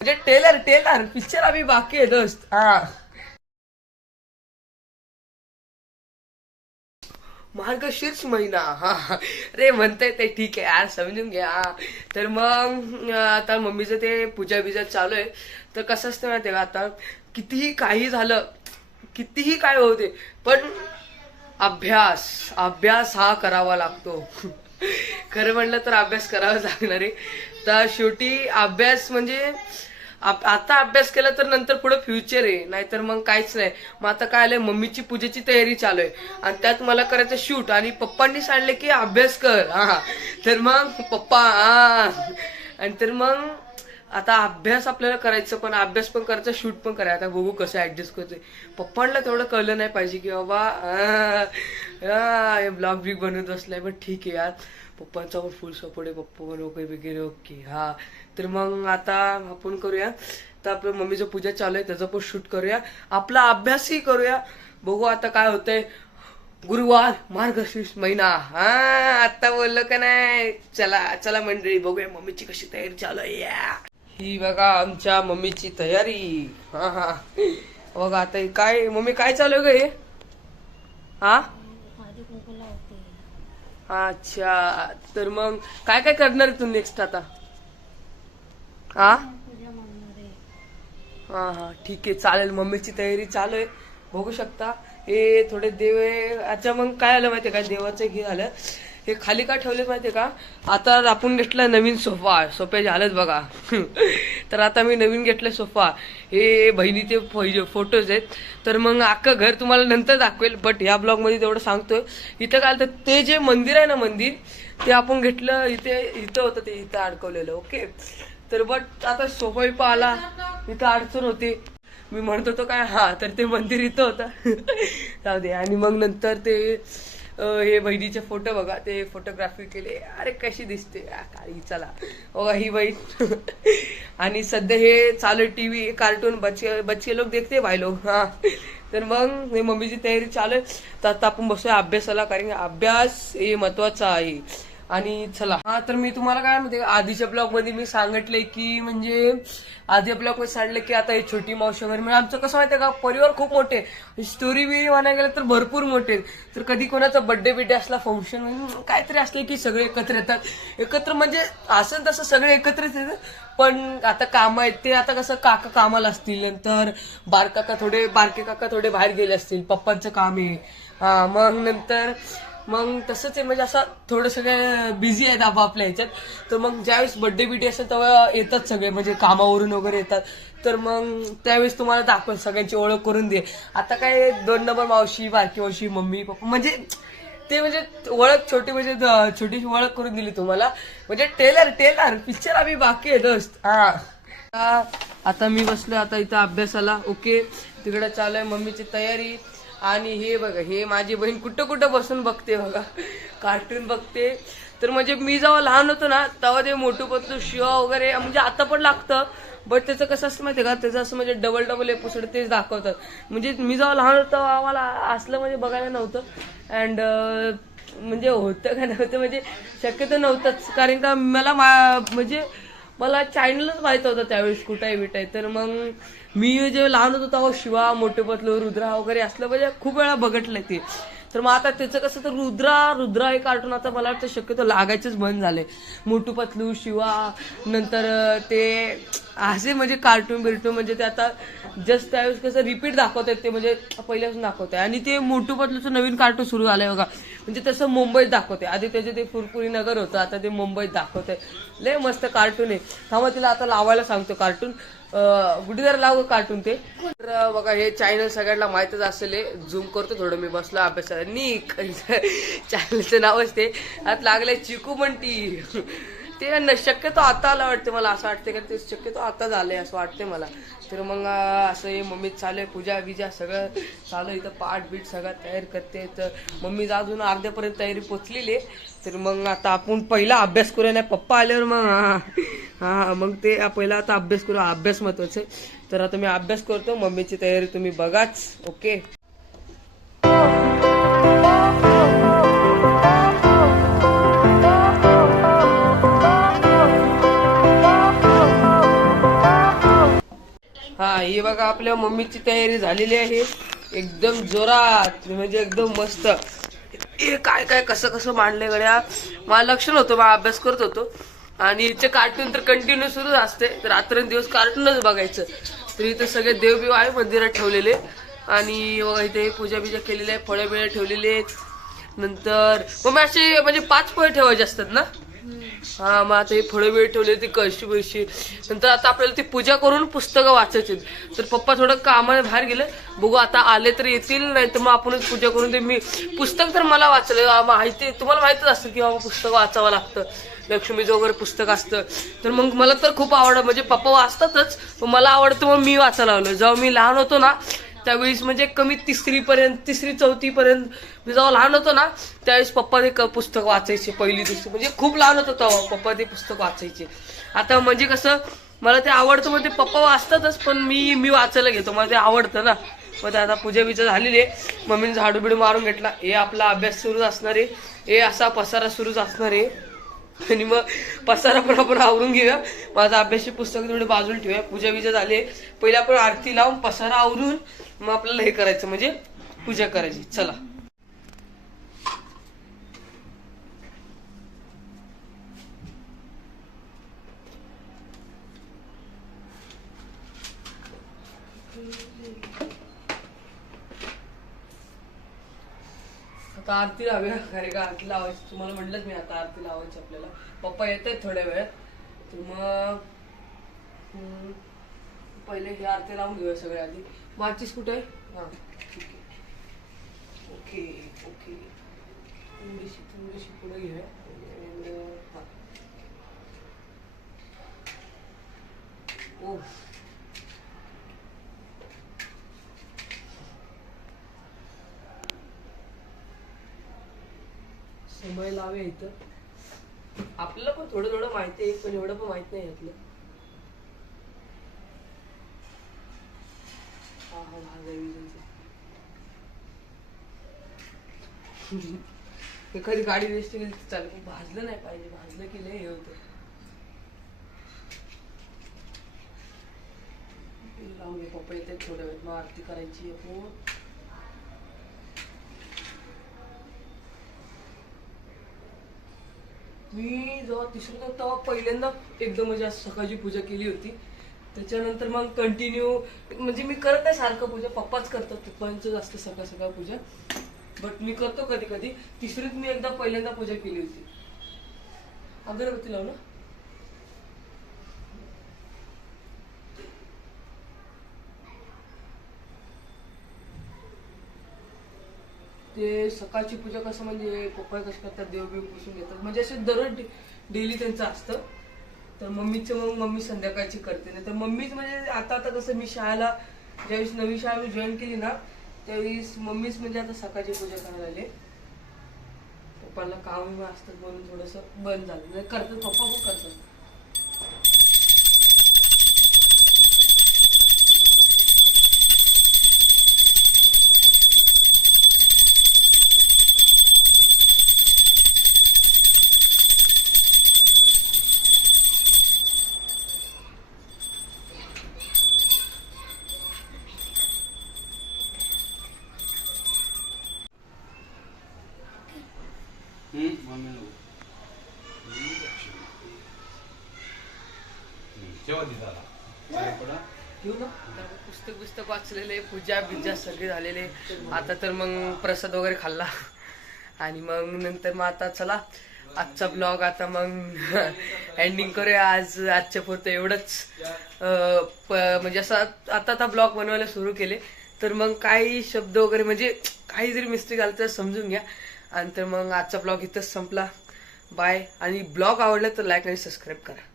म्हणजे teller teller picture अभी बाकी आहे दोस्त. हा मार्गशीर्ष महिना. हा हा. अरे म्हणताय ते ठीक आहे यार, समजून घ्या. तर मग आता मम्मीचं ते पूजा बिजा चालू आहे. तर कसं असतं माहितीये का, आता कितीही काही झालं, कितीही काय होते, पण अभ्यास अभ्यास हा करावा लागतो. खरं म्हणलं तर अभ्यास करावाच लागणार आहे. तर शेवटी अभ्यास म्हणजे आता अभ्यास केला तर नंतर पुढे फ्युचर आहे, नाहीतर मग काहीच नाही. मग आता काय आलंय, मम्मीची पूजेची तयारी चालू आहे आणि त्यात मला करायचं शूट, आणि पप्पांनी सांगले की अभ्यास कर. हा तर मग पप्पा आणि तर मग आता अभ्यास आपल्याला करायचं, पण अभ्यास पण करायचा, शूट पण करायचं. आता बघू कसं ऍडजस्ट करतोय. पप्पांना तेवढं कळलं नाही पाहिजे की बाबा ब्लॉग बिग बनवत बसलाय, पण ठीक आहे यार. पप्पांचा पण फुल सपोर्ट आहे. पप्पा पण ओके वगैरे ओके. हा तर मग आता आपण करूया. तर आपलं मम्मीचं पूजा चालू आहे, त्याचं पण शूट करूया, आपला अभ्यासही करूया. बघू आता काय होतंय. गुरुवार मार्गशीर्ष महिना. हा आता बोललो का नाही. चला चला मंडळी, बघूया मम्मीची कशी तयारी चालू आहे. ही बघा आमच्या मम्मीची तयारी. हा हा बघा आता काय मम्मी काय चालू आहे ग हे. हा अच्छा, तर मग काय काय करणार आहे तू नेक्स्ट आता. हा हा हा ठीक आहे चालेल. मम्मीची तयारी चालू आहे, बघू शकता. हे थोडे देव आहे. अच्छा मग काय आलं माहितीये का, देवाचं हे झालं. हे खाली का ठेवले माहितीये का, आता आपण घेतला नवीन सोफा. सोफे झालेत बघा. तर आता मी नवीन घेतलं सोफा. हे बहिणीचे फोटोज आहेत. तर मग अख्खं घर तुम्हाला नंतर दाखवेल, बट ह्या ब्लॉग मध्ये तेवढं सांगतोय. इथं काय तर ते जे मंदिर आहे ना, मंदिर ते आपण घेतलं. इथं होतं ते, इथं अडकवलेलं. ओके, तर बट आता सोफा बिफा आला, इथं अडचण होती. मी म्हणत होतो काय, हा तर ते मंदिर इथं होतं. जाऊ दे. आणि मग नंतर ते हे बहिणीचे फोटो बघा, ते फोटोग्राफी केले. अरे कशी दिसते काळी. चला बघा ही बहीण. आणि सध्या हे चालू टीव्ही कार्टून, बच्चे बच्चे लोक देखते भाई लोक. हा तर मग हे मम्मीची तयारी चालू आहे. तर आता आपण बसूया अभ्यासाला, कारण की अभ्यास हे महत्वाचा आहे. आणि चला, हा तर मी तुम्हाला काय म्हणते, आधीच्या ब्लॉग मध्ये मी सांगितलंय की म्हणजे आधी ब्लॉग मध्ये सांगितलं की आता हे छोटी मावशी वगैरे, म्हणजे आमचं कसं माहितीये का, परिवार खूप मोठे. स्टोरी बी म्हणायला गेलं तर भरपूर मोठे. तर कधी कोणाचा बर्थडे बिड्डे असला, फंक्शन काहीतरी असले की सगळे एकत्र येतात. एकत्र म्हणजे असं तसं सगळे एकत्रच येतात. पण आता काम आहेत ते, आता कसं काका कामाला असतील, नंतर बारके काका थोडे बाहेर गेले असतील, पप्पांचं काम आहे. हा मग नंतर मग तसंच आहे, म्हणजे असं थोडं सगळे बिझी आहेत आपापल्या ह्याच्यात. तर मग ज्यावेळेस बर्थडे बिड्डे असेल तेव्हा येतात सगळे, म्हणजे कामावरून वगैरे येतात. तर मग त्यावेळेस तुम्हाला दाखवेल, सगळ्यांची ओळख करून दे. आता काय 2 नंबर मावशी, बारकी मावशी, मम्मी पप्पा, म्हणजे ते म्हणजे ओळख छोटी, म्हणजे छोटीशी ओळख करून दिली तुम्हाला. म्हणजे टेलर टेलर पिक्चर आम्ही बाकी आहे दोस्त. हा आता मी बसलो आता इथं अभ्यासाला. ओके, तिकडे चालू आहे मम्मीची तयारी. आणि हे बघा, हे माझी बहीण कुठं कुठं बसून बघते बघा, कार्टून बघते. तर म्हणजे मी जेव्हा लहान होतो ना, तेव्हा ते मोटू पतलू शिवा वगैरे म्हणजे आता पण लागतं. बट त्याचं कसं असतं माहितीये का, त्याचं असं म्हणजे डबल डबल एपिसोड तेच दाखवतात. म्हणजे मी जेव्हा लहान होतो आम्हाला असलं म्हणजे बघायला नव्हतं. अँड म्हणजे होतं का नव्हतं म्हणजे शक्यतो नव्हतंच, कारण का म्हणजे मला चॅनलच माहित होतं त्यावेळेस कुठाय बिटाय. तर मग मी जे लहान होतो तेव्हा शिवा, मोठे पतलू, रुद्रा वगैरे असलं म्हणजे खूप वेळा बघितलंय ते. तर मग आता त्याचं कसं, तर रुद्रा हे कार्टून आता मला वाटतं शक्यतो लागायचंच बंद झालंय. मोटू पतलू, शिवा, नंतर ते असे म्हणजे कार्टून बिरटून म्हणजे ते आता जस्ट त्यावेळेस कसं रिपीट दाखवतात ते, म्हणजे पहिल्यापासून दाखवत आहे. आणि ते मोटू पतलूचं नवीन कार्टून सुरू झालंय बघा, म्हणजे तसं मुंबईत दाखवते. आधी त्याचे ते फुरफुरी नगर होतं, आता ते मुंबईत दाखवतंय. लय मस्त कार्टून आहे. थांबा तिला आता लावायला सांगतो कार्टून. गुडीदार लाव कार्टून ते. तर बघा हे चॅनल सगळ्यांना माहितच असेल. झूम करतो थोडं, मी बसलो अभ्यासाला. निक चॅनलचं नावच ते. आता लागलंय चिकू बंटी. ते शक्यतो आता आला वाटतं मला, असं वाटतं का ते शक्यतो आता झालंय असं वाटतंय मला. तर मग असं हे मम्मी चालू आहे, पूजा बिजा सगळं चालू. इथं पाठ बीट सगळं तयार करते. तर मम्मी अजून अर्ध्यापर्यंत तयारी पोचलेली आहे. तर मग आता आपण पहिला अभ्यास करूया, नाही पप्पा आल्यावर मग हा मग ते पहिला आता अभ्यास करू. अभ्यास महत्वाचा आहे. तर आता मी अभ्यास करतो, मम्मीची तयारी तुम्ही बघाच. ओके. हा ही बघा आपल्या मम्मीची तयारी झालेली आहे एकदम जोरात, म्हणजे एकदम मस्त. हे काय काय कसं कसं मांडले गड्या, मला लक्ष नव्हतं, मला अभ्यास करत होतो. आणि हिचे कार्टून तर कंटिन्यू सुरूच असते, रात्रंदिवस कार्टूनच बघायचं. तर इथे सगळे देवबिव आहे मंदिरात ठेवलेले. आणि इथे पूजा बिजा केलेली आहे, फळं बिळं ठेवलेली आहेत. नंतर मग असे म्हणजे 5 फळं ठेवायचे असतात ना. हा मग आता हे फळं बिळ ठेवले, ती कळशी बिळशी. नंतर आता आपल्याला ती पूजा करून पुस्तकं वाचायची. तर पप्पा थोडं कामाने बाहेर गेले, बघू आता आले तर येतील, नाही तर मग आपणच पूजा करून. ते मी पुस्तक तर मला वाचलं माहिती, तुम्हाला माहितच असतं की बाबा पुस्तक वाचावं लागतं, लक्ष्मीचं वगैरे पुस्तक असतं. तर मग मला तर खूप आवडतं, म्हणजे पप्पा वाचतातच मला आवडतं, मग मी वाचायला लागलो. जेव्हा मी लहान होतो ना त्यावेळेस, म्हणजे कमी 3री 4थी पर्यंत मी जेव्हा लहान होतो ना त्यावेळेस पप्पा ते पुस्तक वाचायचे, 1ली 2री, म्हणजे खूप लहान होतो तेव्हा पप्पा ते पुस्तक वाचायचे. आता म्हणजे कसं मला ते आवडतं, म्हणजे पप्पा वाचतातच पण मी वाचायला घेतो, मला ते आवडतं ना. मग आता पूजा बिजा झालेली आहे, मम्मीने झाडू बिडू मारून घेतला. हे आपला अभ्यास सुरूच असणार आहे, हे असा पसारा सुरूच असणार आहे. आणि मग पसारा पण आपण आवरून घेऊया. माझा अभ्यासी पुस्तक थोडी बाजूला ठेवूया. पूजा बिजा झाली, पहिले आपण आरती लावून पसारा आवरून मग आपल्याला हे करायचं, म्हणजे पूजा करायची. चला आता आरती लावूया. अरे का आरती लावायची, तुम्हाला म्हटलंच मी आता आरती लावायची आपल्याला. पप्पा येत आहेत थोड्या वेळ, तर मग पहिले ही आरती लावून घेऊया सगळ्या आधी. माचीस कुठे आहे? हा ठीक आहे, ओके ओके. थोडीशी पुढे घेऊया. हा ओ समय लावे इथं. आपल्याला पण थोडं थोडं माहिती आहे, पण एवढं पण माहित नाही यातलं. हा हा भाग आहे विजेचा. एखादी गाडी वेस्ट गेली तर चालेल, भाजलं नाही पाहिजे, भाजलं की लय हे होतं. लावून घे, पप्पा येते थोड्या वेळ, मग आरती करायची आपण. मी जेव्हा 3री तेव्हा पहिल्यांदा एकदम म्हणजे असं सकाळची पूजा केली होती. त्याच्यानंतर मग कंटिन्यू, म्हणजे मी करत नाही सारखं पूजा, पप्पाच करतात, पप्पांचं जास्त सकाळ सकाळ पूजा. बट मी करतो कधी कधी. 3रीत मी एकदा पहिल्यांदा पूजा केली होती. अगरबत्ती लावू ना. ते सकाळची पूजा कसं, म्हणजे पप्पा कसं करतात, देवबिव पुसून घेतात, म्हणजे असे दररोज डेली त्यांचं असतं. तर मम्मीचं मग मम्मी संध्याकाळची करते. नाही तर मम्मीच म्हणजे आता आता कसं मी शाळेला ज्यावेळेस नवी शाळा मी जॉईन केली ना त्यावेळेस मम्मीच म्हणजे आता सकाळची पूजा करायला लागले. पप्पाला काम असतात म्हणून थोडंसं बंद झालं, नाही करतात, पप्पा पण करतात. पुस्तक वाचलेले, पूजा बिजा सगळे झालेले. आता तर मग प्रसाद वगैरे खाल्ला आणि मग नंतर मग आता चला आजचा ब्लॉग आता मग एंडिंग करूया. आजच्या पुरतं एवढंच. म्हणजे असं आता ब्लॉग बनवायला सुरू केले, तर मग काही शब्द वगैरे म्हणजे काही जरी मिस्टेक आलं तर समजून घ्या. आणि तर मग आजचा ब्लॉग इथंच संपला. बाय. आणि ब्लॉग आवडला तर लाईक आणि सबस्क्राईब करा.